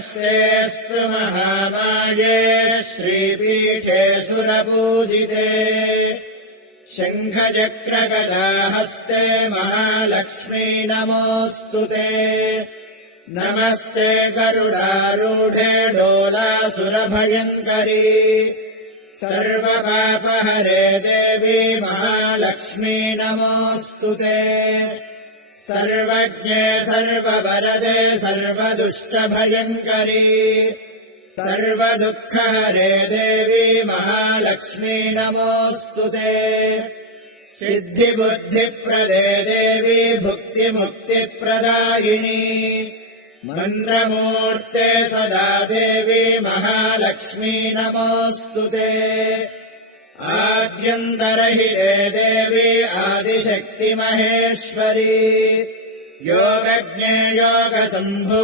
नमस्तेऽस्तु महामाये श्रीपीठे सुरपूजिते शङ्खचक्रगदाहस्ते महालक्ष्मी नमोऽस्तु ते नमस्ते गरुडारूढे डोलासुरभयङ्करी सर्वपापहरे देवी महालक्ष्मी नमोऽस्तु ते सर्वज्ञे सर्ववरदे सर्वदुष्टभयङ्करी सर्वदुःखहरे देवी महालक्ष्मी नमोऽस्तु ते सिद्धिबुद्धिप्रदे देवी भुक्तिमुक्तिप्रदायिनी मन्द्रमूर्ते सदा देवी महालक्ष्मी नमोऽस्तु ते आद्यन्तरहिते देवी आदिशक्तिमहेश्वरी योगज्ञे योगसम्भू